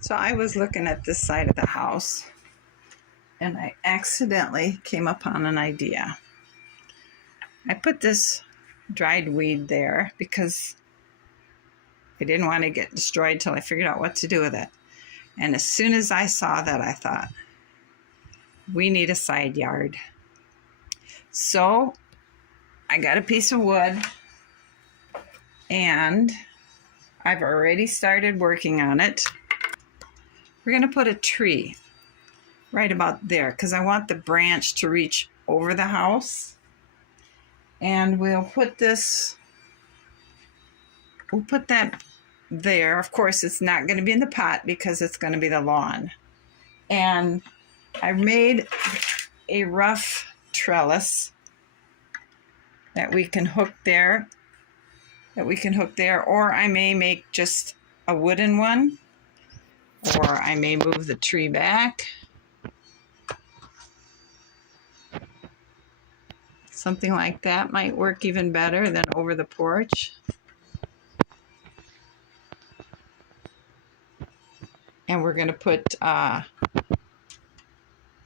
So I was looking at this side of the house and I accidentally came upon an idea. I put this dried weed there because I didn't want to get destroyed till I figured out what to do with it. And as soon as I saw that, I thought, we need a side yard. So I got a piece of wood and I've already started working on it. We're going to put a tree right about there because I want the branch to reach over the house. And we'll put that there. Of course, it's not going to be in the pot because it's going to be the lawn. And I made a rough trellis that we can hook there, or I may make just a wooden one, or I may move the tree back. Something like that might work even better than over the porch. And we're going to put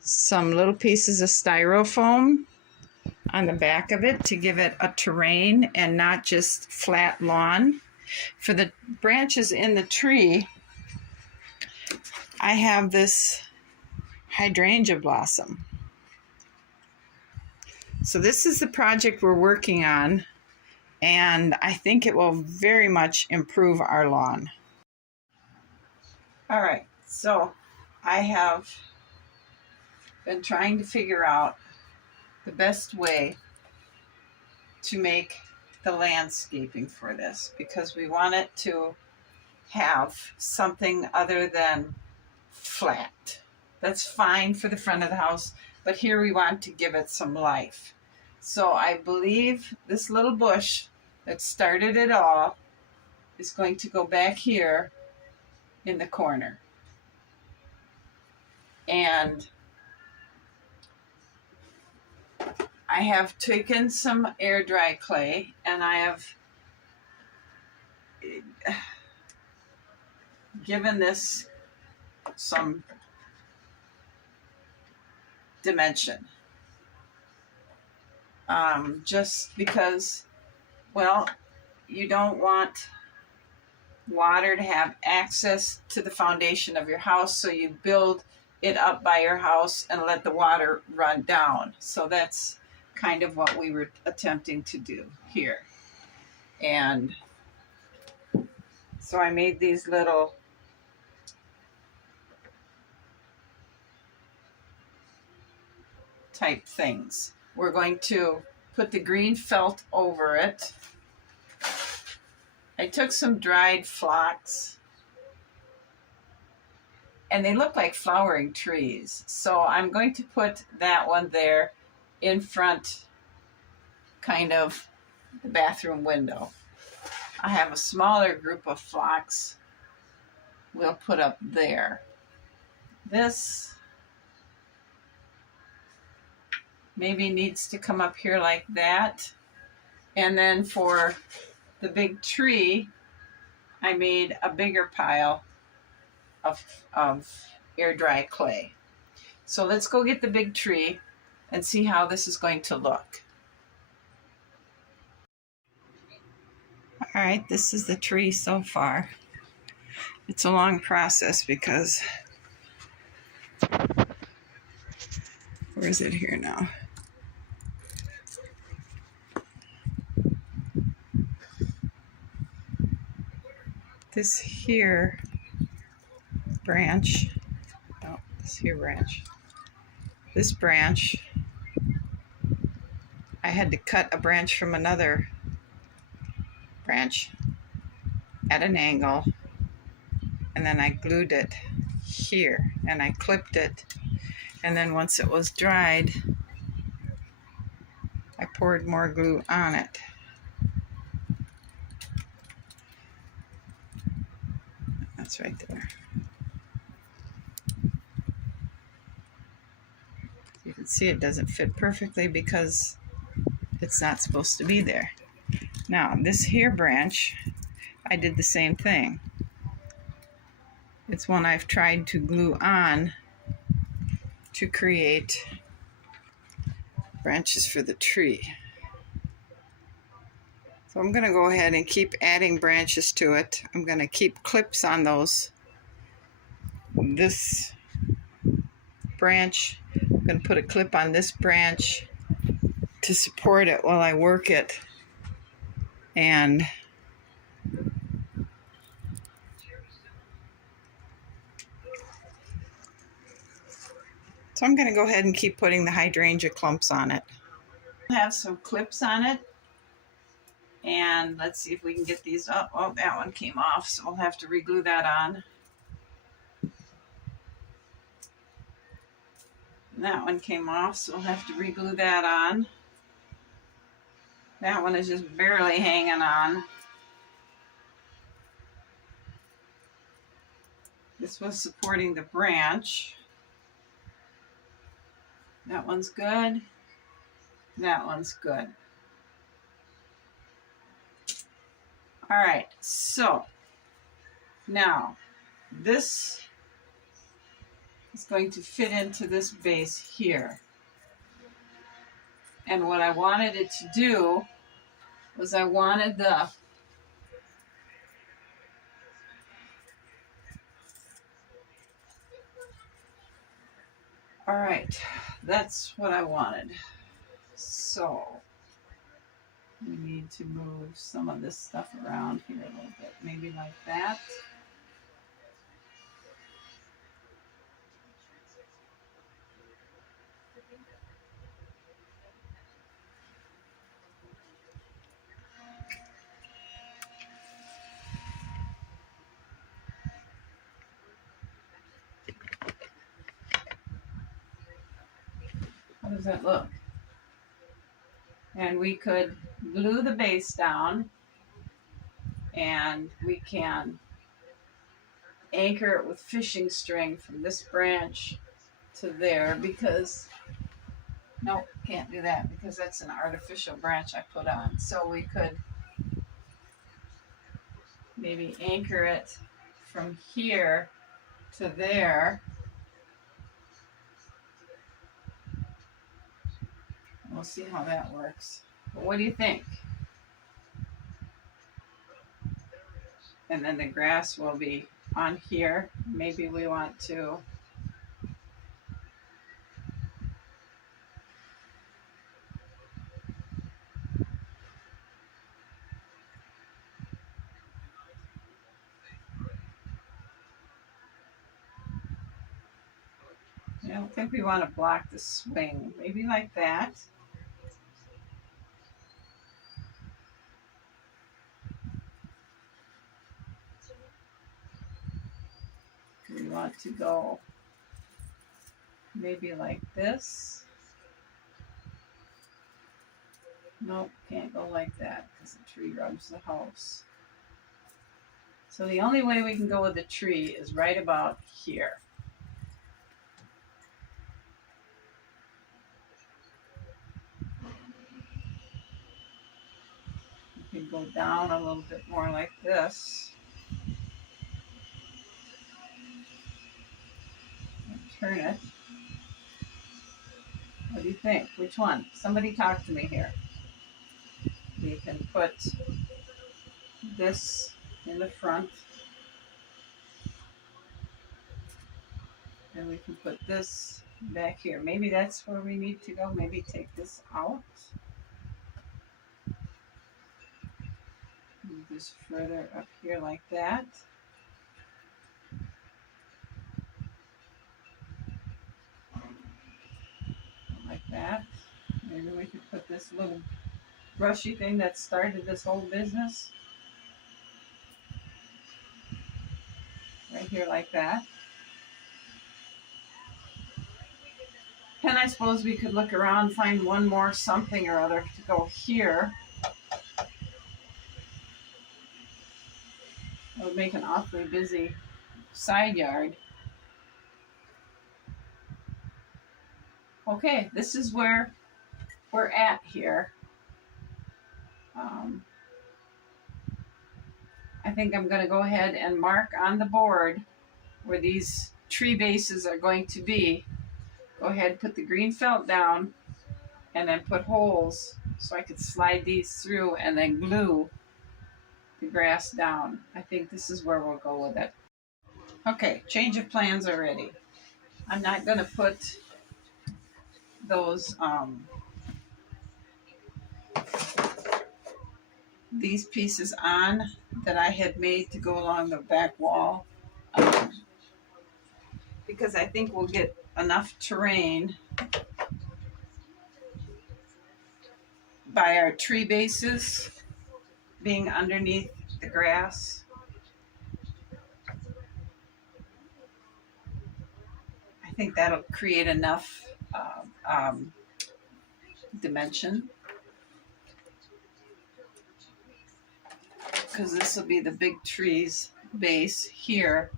some little pieces of styrofoam on the back of it to give it a terrain and not just flat lawn. For the branches in the tree, I have this hydrangea blossom. So this is the project we're working on, and I think it will very much improve our lawn. All right, so I have been trying to figure out the best way to make the landscaping for this, because we want it to have something other than flat. That's fine for the front of the house, but here we want to give it some life. So I believe this little bush that started it all is going to go back here in the corner. And I have taken some air dry clay and I have given this some dimension. Just because, well, you don't want water to have access to the foundation of your house, so you build it up by your house and let the water run down. So that's kind of what we were attempting to do here. And so I made these little type things. We're going to put the green felt over it. I took some dried phlox and they look like flowering trees. So I'm going to put that one there in front, kind of the bathroom window. I have a smaller group of phlox we'll put up there. This maybe needs to come up here like that. And then for the big tree, I made a bigger pile of air dry clay. So let's go get the big tree and see how this is going to look. All right, this is the tree so far. It's a long process because, where is it here now? This here branch, oh, this branch, I had to cut a branch from another branch at an angle, and then I glued it here and I clipped it, and then once it was dried, I poured more glue on it. That's right there. You can see it doesn't fit perfectly because it's not supposed to be there. Now, this here branch, I did the same thing. It's one I've tried to glue on to create branches for the tree. So I'm going to go ahead and keep adding branches to it. I'm going to keep clips on this branch. I'm going to put a clip on this branch to support it while I work it. And so I'm going to go ahead and keep putting the hydrangea clumps on it. I have some clips on it. And let's see if we can get these up. Oh, that one came off, so we'll have to reglue that on. And that one came off, so we'll have to reglue that on. That one is just barely hanging on. This was supporting the branch. That one's good. That one's good. All right, so now this is going to fit into this base here. And what I wanted it to do was I wanted the all right, that's what I wanted. So we need to move some of this stuff around here a little bit, maybe like that. How does that look? And we could glue the base down, and we can anchor it with fishing string from this branch to there, because nope, can't do that because that's an artificial branch I put on. So we could maybe anchor it from here to there. We'll see how that works. But what do you think? And then the grass will be on here. Maybe we want to I don't think we want to block the swing. Maybe like that. We want to go maybe like this. Nope, can't go like that because the tree rubs the house. So the only way we can go with the tree is right about here. We can go down a little bit more like this. And turn it. What do you think? Which one? Somebody talk to me here. We can put this in the front. And we can put this back here. Maybe that's where we need to go. Maybe take this out. Move this further up here like that. Like that. Maybe we could put this little brushy thing that started this whole business right here like that. And I suppose we could look around, find one more something or other to go here. It would make an awfully busy side yard. Okay, this is where we're at here. I think I'm going to go ahead and mark on the board where these tree bases are going to be, go ahead and put the green felt down and then put holes so I could slide these through and then glue the grass down. I think this is where we'll go with it. Okay, change of plans already. I'm not going to put those these pieces on that I had made to go along the back wall because I think we'll get enough terrain by our tree bases being underneath the grass. I think that'll create enough dimension, because this will be the big tree's base here,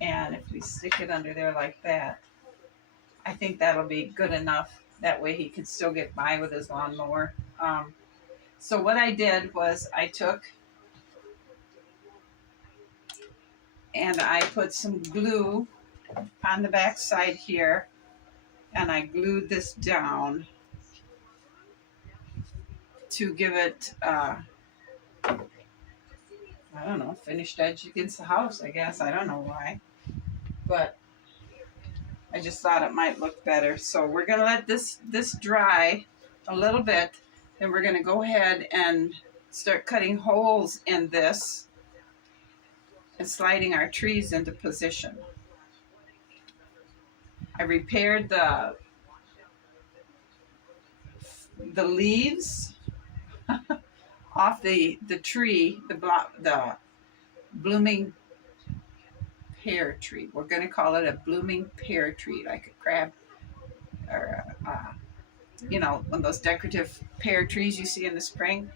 and if we stick it under there like that, I think that'll be good enough. That way he can still get by with his lawnmower. So what I did was I took and I put some glue on the back side here, and I glued this down to give it I don't know, finished edge against the house, I guess. I don't know why, but I just thought it might look better. So we're gonna let this dry a little bit, then we're gonna go ahead and start cutting holes in this and sliding our trees into position. I repaired the leaves off the tree, the blooming pear tree. We're going to call it a blooming pear tree, like a crab, or you know, one of those decorative pear trees you see in the spring.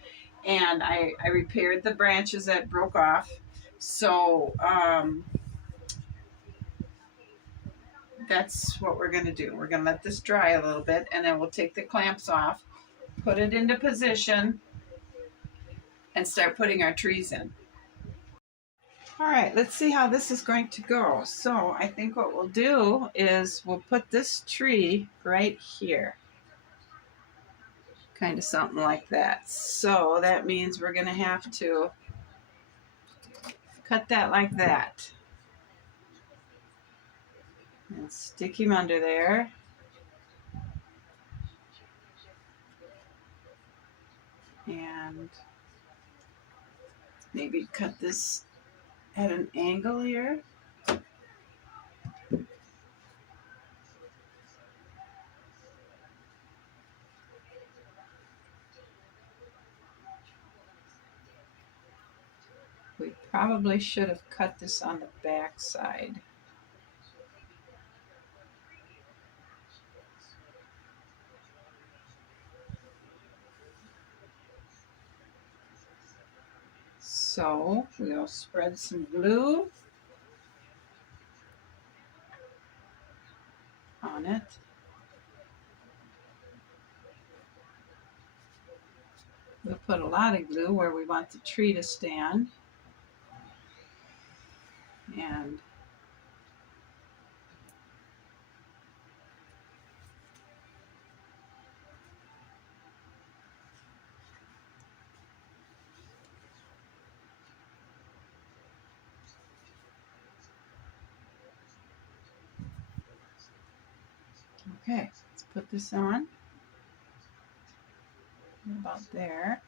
And I repaired the branches that broke off. So that's what we're going to do. We're going to let this dry a little bit, and then we'll take the clamps off, put it into position, and start putting our trees in. All right, let's see how this is going to go. So I think what we'll do is we'll put this tree right here. Kind of something like that. So that means we're going to have to cut that like that. And stick him under there. And maybe cut this at an angle here. We probably should have cut this on the back side. So we'll spread some glue on it. We'll put a lot of glue where we want the tree to stand. And okay, let's put this on. About there.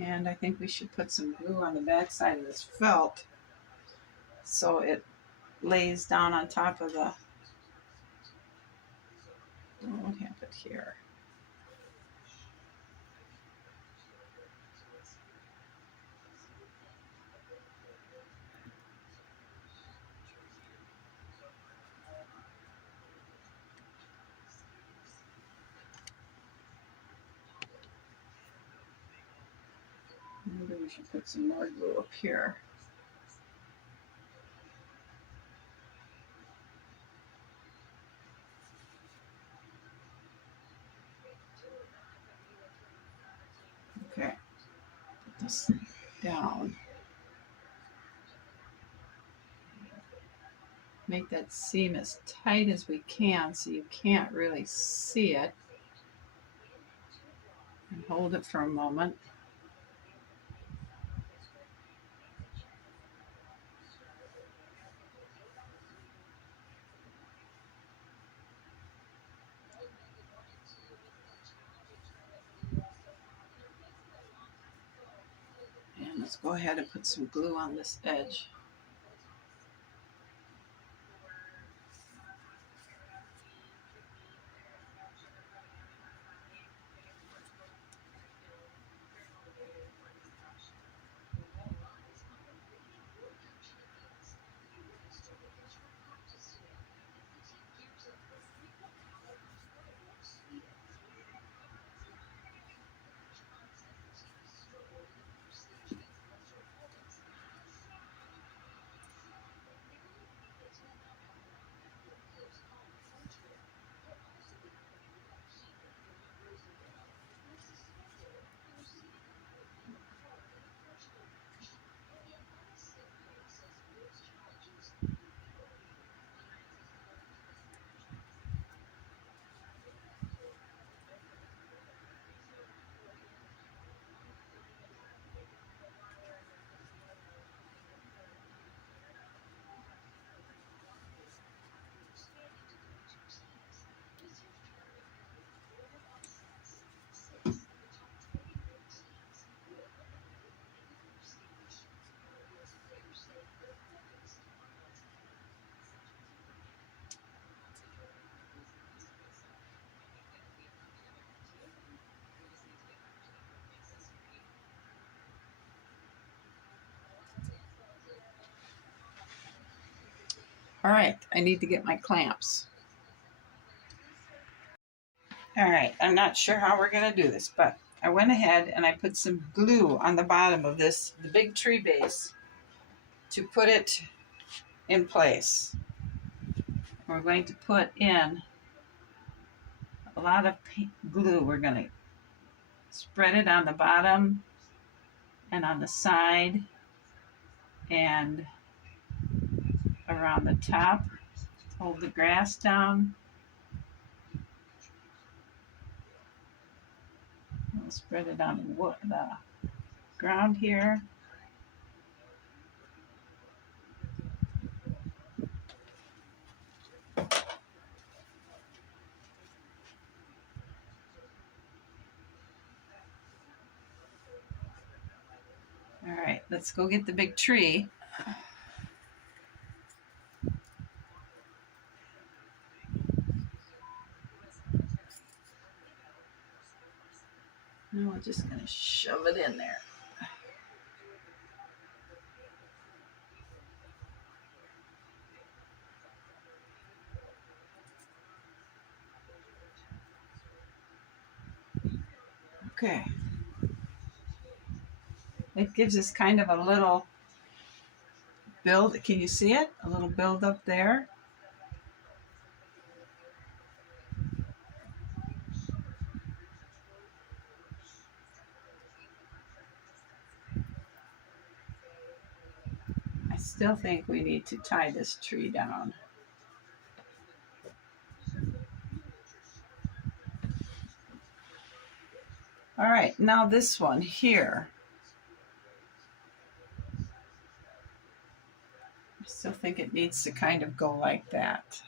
And I think we should put some glue on the back side of this felt so it lays down on top of the, we'll have it here. Maybe we should put some more glue up here. this down. Make that seam as tight as we can so you can't really see it. And hold it for a moment. And let's go ahead and put some glue on this edge. All right, I need to get my clamps. All right, I'm not sure how we're gonna do this, but I went ahead and I put some glue on the bottom of this, the big tree base, to put it in place. We're going to put in a lot of glue. We're gonna spread it on the bottom and on the side and around the top. Hold the grass down. We'll spread it on the ground here. All right, let's go get the big tree. Now we're just gonna shove it in there. Okay. It gives us kind of a little build. Can you see it? A little build up there. I still think we need to tie this tree down. All right, now this one here. I still think it needs to kind of go like that.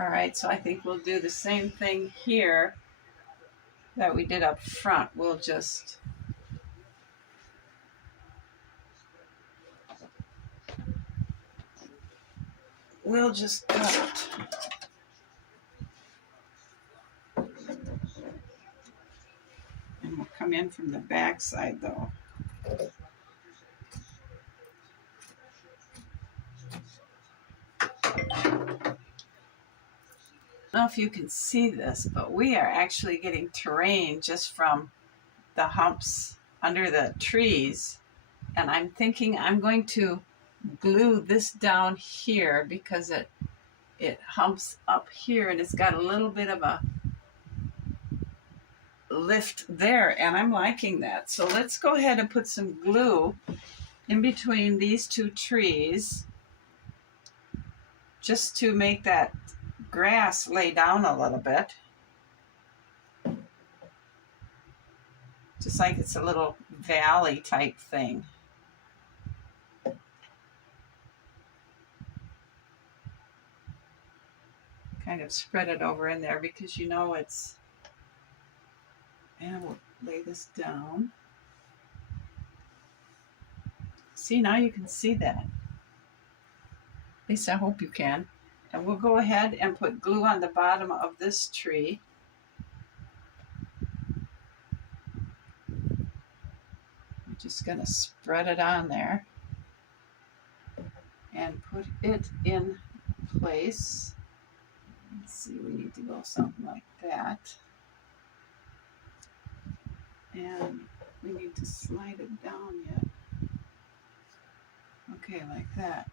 All right, so I think we'll do the same thing here that we did up front. We'll just cut it. And we'll come in from the back side though. I don't know if you can see this, but we are actually getting terrain just from the humps under the trees. And I'm thinking I'm going to glue this down here because it it humps up here and it's got a little bit of a lift there, and I'm liking that. So let's go ahead and put some glue in between these two trees just to make that grass lay down a little bit. Just like it's a little valley type thing. Kind of spread it over in there because you know it's, and we'll lay this down. See, now you can see that. At least I hope you can. And we'll go ahead and put glue on the bottom of this tree. I'm just going to spread it on there and put it in place. Let's see, we need to go something like that. And we need to slide it down yet. Okay, like that.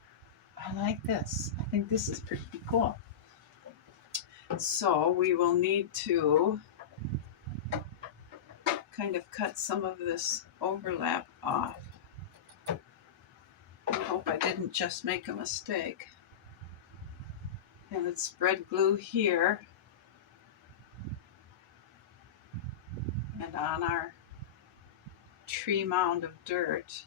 I like this. I think this is pretty cool. So we will need to kind of cut some of this overlap off. I hope I didn't just make a mistake. And let's spread glue here and on our tree mound of dirt.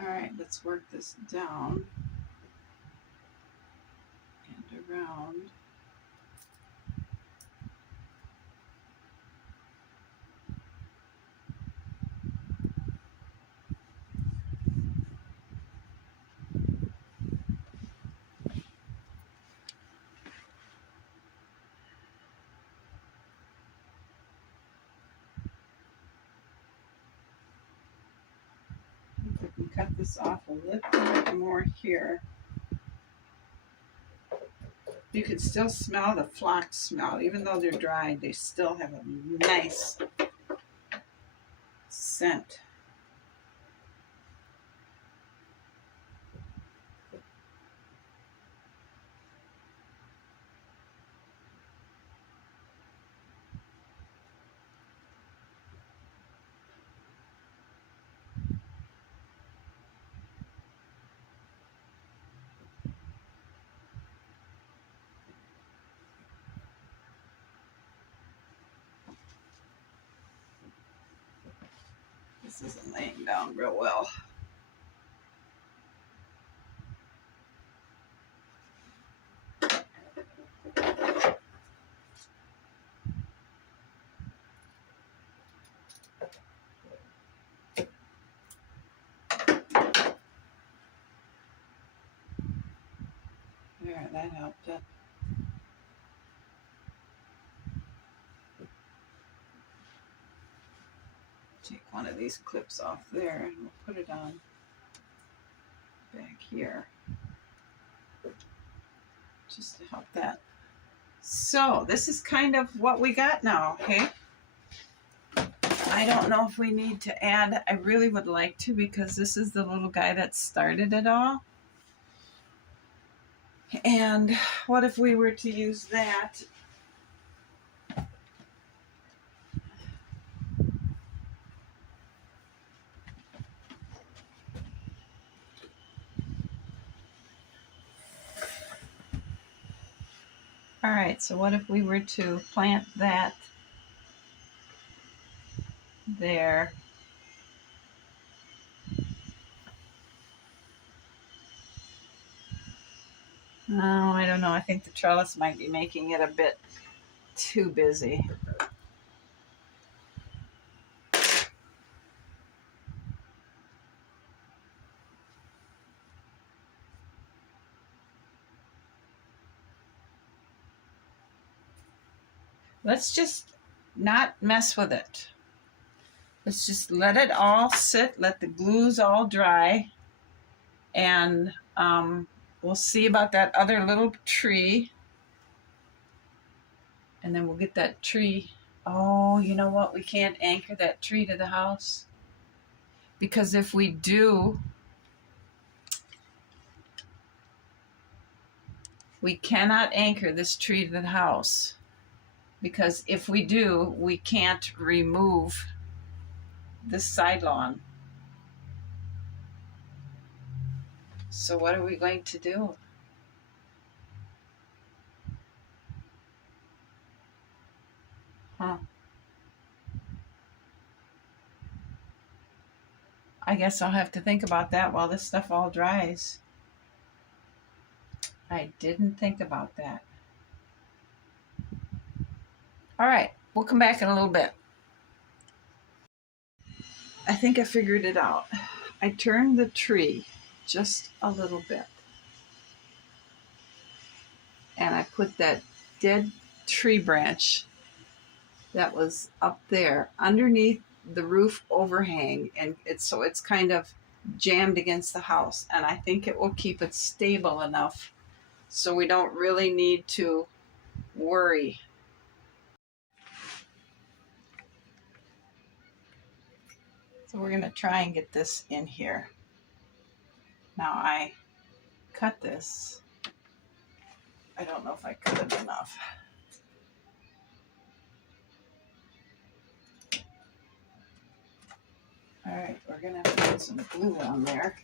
All right, let's work this down and around. I can cut this off a little bit more here. You can still smell the phlox smell. Even though they're dried, they still have a nice scent. This isn't laying down real well. There, that helped it. Take one of these clips off there and we'll put it on back here just to help that. So this is kind of what we got now, okay? I don't know if we need to add, I really would like to because this is the little guy that started it all. And what if we were to use that? All right, so what if we were to plant that there? No, I don't know. I think the trellis might be making it a bit too busy. let's just not mess with it. Let's just let it all sit, let the glues all dry, and we'll see about that other little tree. And then we'll get that tree. Oh, you know what? We can't anchor that tree to the house. Because if we do, we cannot anchor this tree to the house. Because if we do, we can't remove this side lawn. So what are we going to do? Huh. I guess I'll have to think about that while this stuff all dries. I didn't think about that. All right, we'll come back in a little bit. I think I figured it out. I turned the tree just a little bit. And I put that dead tree branch that was up there underneath the roof overhang, and it's kind of jammed against the house, and I think it will keep it stable enough so we don't really need to worry. So we're going to try and get this in here. Now I cut this. I don't know if I cut it enough. All right, we're going to have to put some glue on there.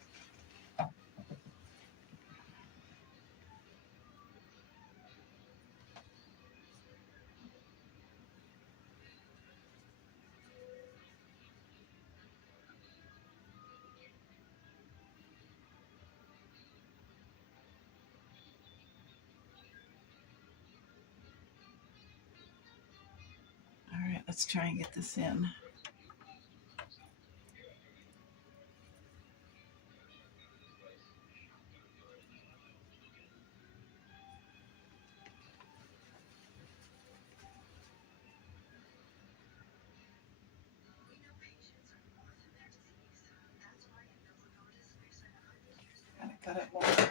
All right, let's try and get this in. Gotta cut it more.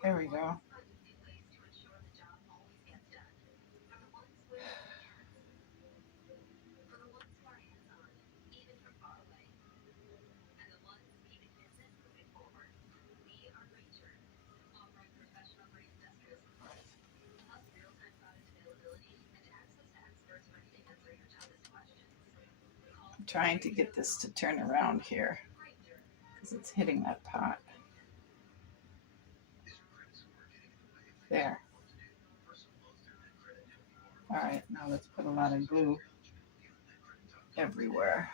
There we go. I'm trying to get this to turn around here because it's hitting that pot. There. All right, now let's put a lot of glue everywhere.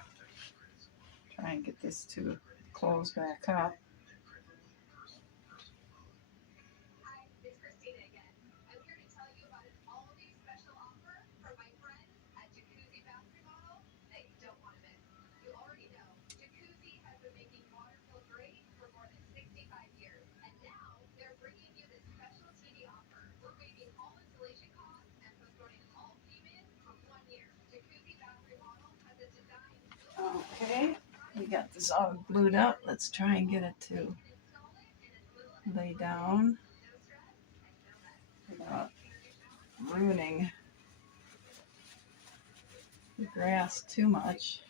Try and get this to close back up. Okay, we got this all glued up. Let's try and get it to lay down without ruining the grass too much.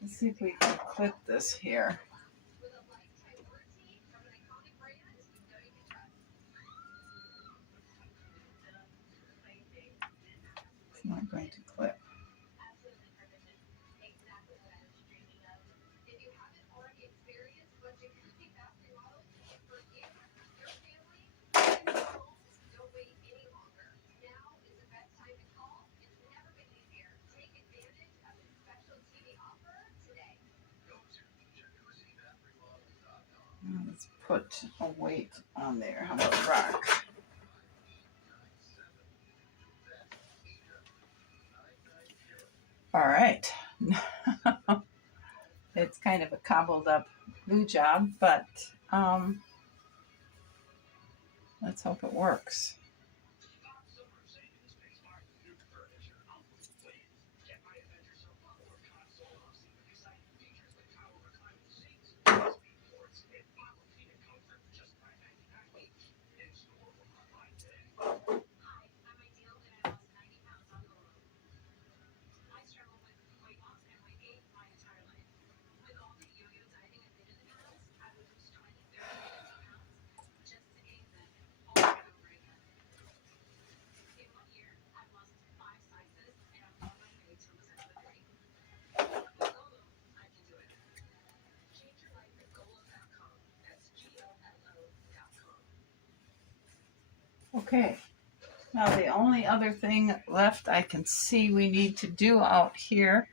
Let's see if we can clip this here. not going to clip. Let's put a weight on there. How about a rock? All right. It's kind of a cobbled up glue job, but let's hope it works. Okay, now the only other thing left I can see we need to do out here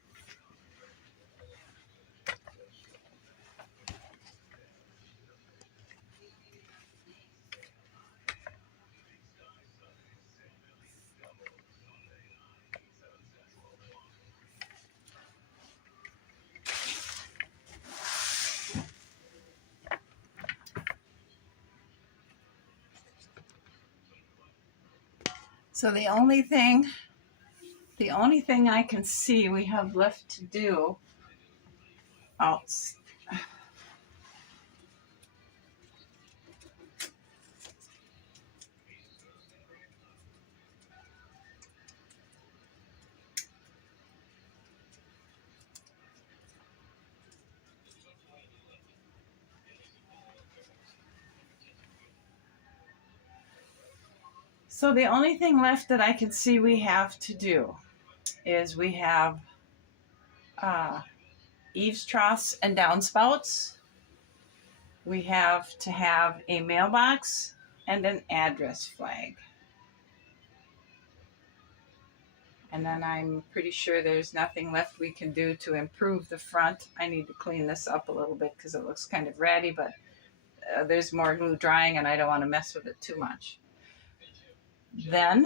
so the only thing I can see we have left to do out. So the only thing left that I can see we have to do is we have eaves troughs and downspouts. We have to have a mailbox and an address flag. And then I'm pretty sure there's nothing left we can do to improve the front. I need to clean this up a little bit because it looks kind of ratty, but there's more glue drying and I don't want to mess with it too much. Then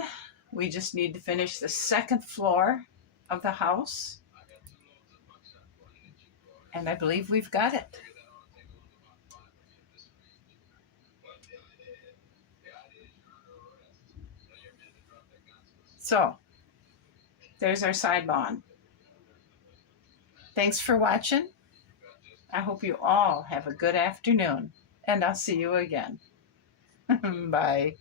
we just need to finish the second floor of the house. And I believe we've got it. So there's our side lawn. Thanks for watching. I hope you all have a good afternoon, and I'll see you again. Bye.